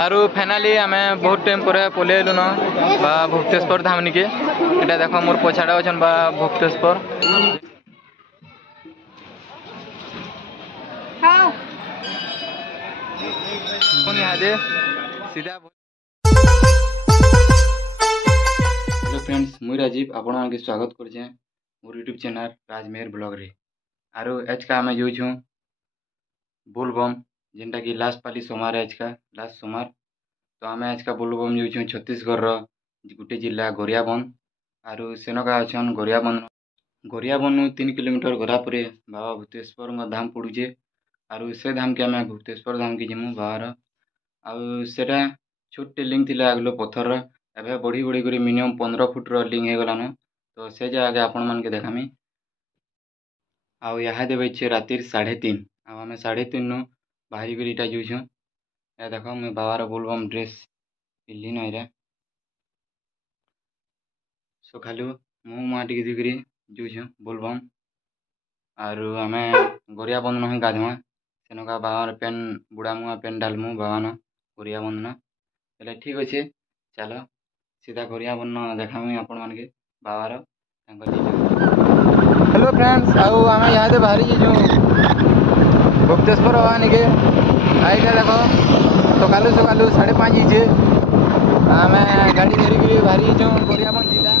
आरु फाइनाली आम बहुत टाइम पर पलैलु न बा भुक्तेश्वर धाम निके एटा देख मोर पछाड़े अच्छन बा भुक्तेश्वर सीधा। हेलो फ्रेंड्स मुई राजीव आपण के स्वागत करछे मोर यूट्यूब चैनल राजमेर ब्लॉग रे। आरु आज का आम जाऊँ बोलबम जेनटा कि लास्ट पाली सोमवार आज का लास्ट सोमवार तो आम आज का बोलबम जाऊँ छत्तीसगढ़ गोटे जिला गरियाबंद आरु सेनका अच्छन गरियाबंद 3 किलोमीटर गला पर बाबा भूतेश्वर धाम पड़ूचे। आरु से धाम के आम भूतेश्वर धाम की जिमु बाहर आउटा छोटे लिंक थी आगलो पत्थर एवं बढ़ी बढ़ी कर मिनिमम 15 फुट्र लिंक हो गलान तो से जगह आपण मान के देखामी आउ देवे राति 3:30 आम 3:30 नु बाहरी कर इटा जाऊँ देख मुझे बाबार बोलबम ड्रेस पिंधि ना इरा सकालू मुँह मुआ टिके धुकर जाऊँ बोलबम आरु आम गरियाबंद न गाधमा सेनका बाबार पेन बुढ़ा मुआ पेन डालमु बाबान गरियाबंद न ठीक अच्छे चलो सीधा गरियाबंद न देखामी आपण मान के बाबार। हेलो फ्रेंड्स आउ आम यहाँ बाहरी जाऊँ भुक्तेश्वर बाबा निके आईटा देख सकालू सकालू 5:30 जे आम गाड़ी धरिक बाहरी जाऊँ गरियाबंद जिला।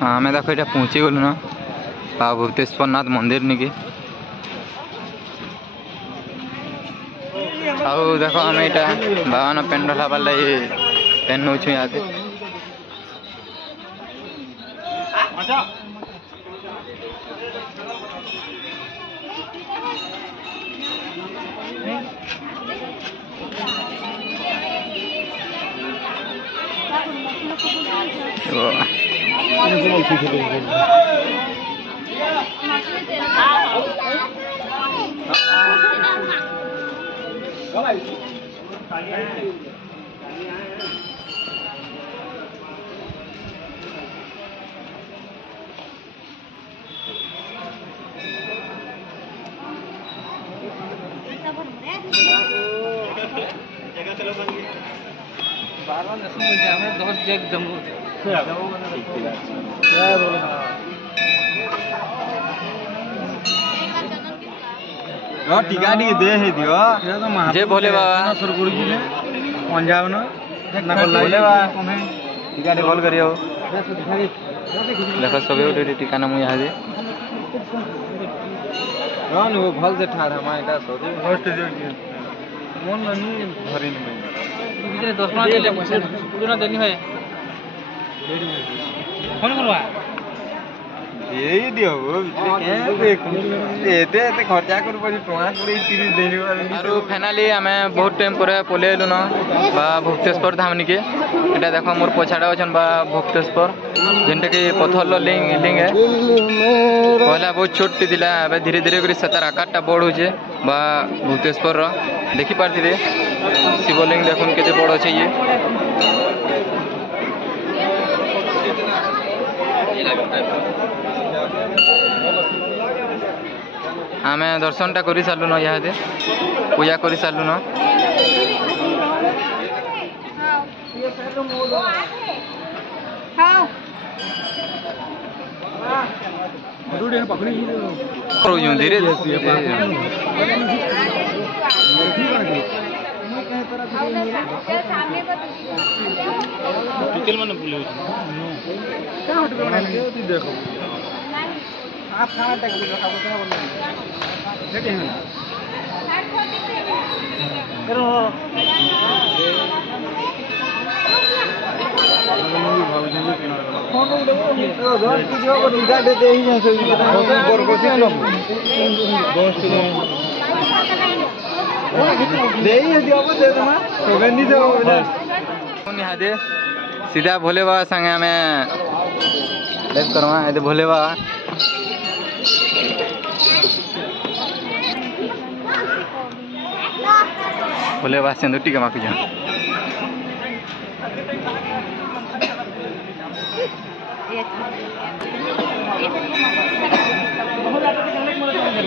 हाँ आम देख ये पहुँची गलु ना बाबा भूतेश्वरनाथ मंदिर निके आउ देख आम यहाँ बाबा न पेन ढला वाला पेन नौ यहाँ टीका दे दियो जे भोले बाबा पंजाब न भोले बाबा टीका कॉल करियो देख सब टीका ना मुझे यहाँ भल से ठाड़ हम मन धरी देनी है फोन करवा यही दियो खर्चा कर फाइनाली आम बहुत टाइम पर पलैलु न बा भुक्तेश्वर धाम निके एटा देख मोर पछाड़े अच्छन बा भुक्तेश्वर जेनटा कि पत्थर लिंग है पहला बहुत छोटी थिला धीरे धीरे कर तार आकार बढ़े बा भुक्तेश्वर देखी पारे शिवलिंग देखुन के बड़ अच्छे ये आम दर्शन टा कर सारू न यहाँ पूजा कर सारू न धीरे टिकल मन भूल क्या हट बना के तू देखो आप खाना तक भी रखा बता बोल रेडी है करो फोन उठो दोस्त की जो उठा देते ही हैं से और कोशिश लो दोस्त दे ही दियो दे दमा तो गंदी से बोले यहाँ दे सीधा भोले बाबा संगे हमें लेस करवा है भोले बाबा भोले बाबा सिंदूर टीका माफी जा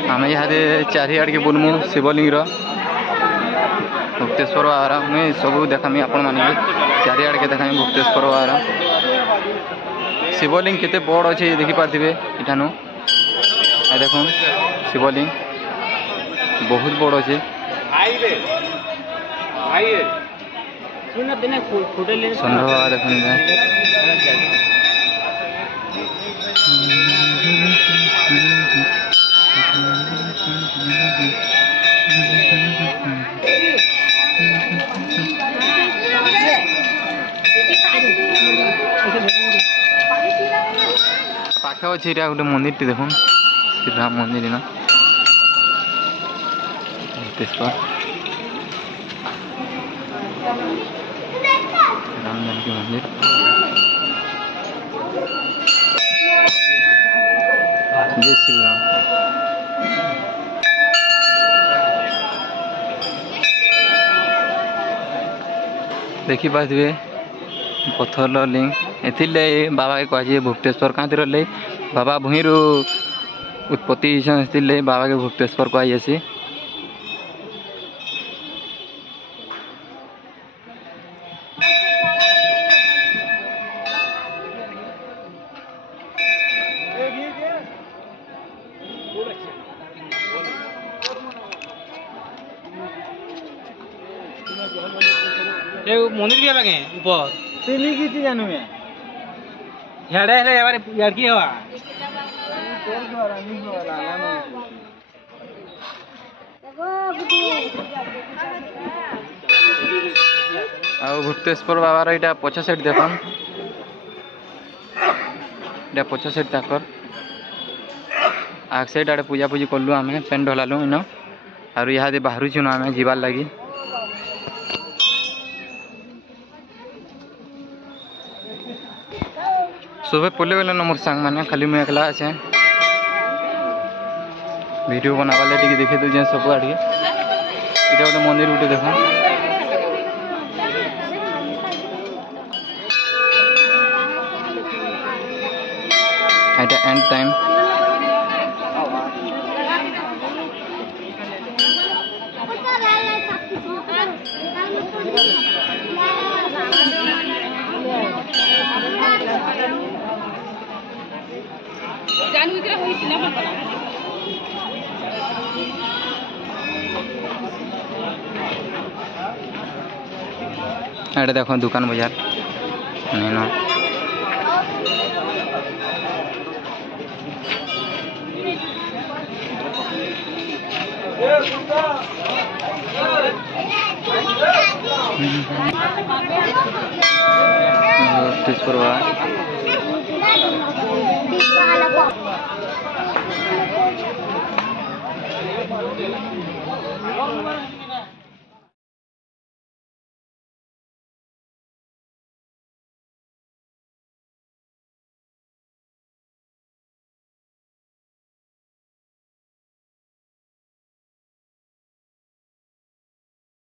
आम यहाँ चारिआड़ के बुलमु शिवलिंग गुप्तेश्वर बाबा मुझे सब देखामी आपण मानी चारिआड़ के देखामी गुप्तेश्वर बाबा शिवलिंग केते बड़ अच्छे देखी पारे इठानु देख शिवलिंग बहुत बड़ अच्छे चंद्र बाबा देख पाखे अच्छे यहाँ गोटे मंदिर टी देख श्रीराम मंदिर ना राम जानकी मंदिर जय श्री राम देखी पारे पत्थर लिंग एथिले बाबा के कहे भुवनेश्वर कहाँ ले बाबा भूईर उत्पत्ति ले बाबा के भुवनेश्वर कहुसी मंदिर भी लगे ऊपर तीन की जानू मैं हेड़े हेड़े यार यार की हवा भुवनेश्वर बाबार यहाँ पछ साइड देख पछ साइड ताकर आग साइड आड़े पूजा पूजी कलु आम पेन ढलालु इन आर यहाँ बाहर छुन आम जीवार लगी सब पल्ले गल मोर सांग मैंने खाली मुझे एकला अच्छे वीडियो बनावा टे देखे दूजे सब आड़े ये गोटे मंदिर गोटे देख এটা এন্ড টাইম এটা দেখো দোকান বাজার নেনো गुप्तेश्वर बाबा